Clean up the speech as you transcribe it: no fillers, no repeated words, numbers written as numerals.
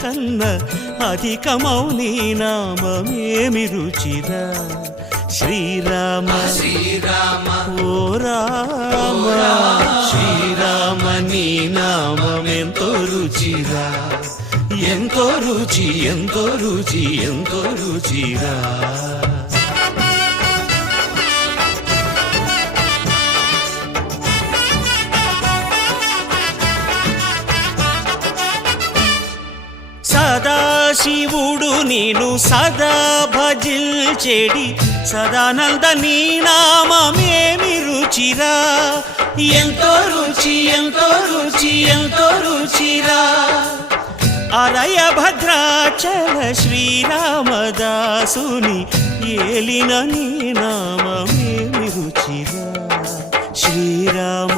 కన్న అధికమౌ నీ నామమేమి రుచిరా శ్రీరామ శ్రీరామ ఓ రామ శ్రీరామ నీ నామమెంతో రుచిరా ఎంతో రుచి ఎంతో రుచి ఎంతో రుచిరా సదాశివుడు నేను సదా భజిల్చెడి సదానంద నీ నామమేమి రుచిరా ఎంతో రుచి ఎంతో రుచి ఎంతో రుచిరా అరయ భద్రాచల శ్రీరామదాసుని ఏలిన నీ నామమేమి రుచిరా శ్రీరామ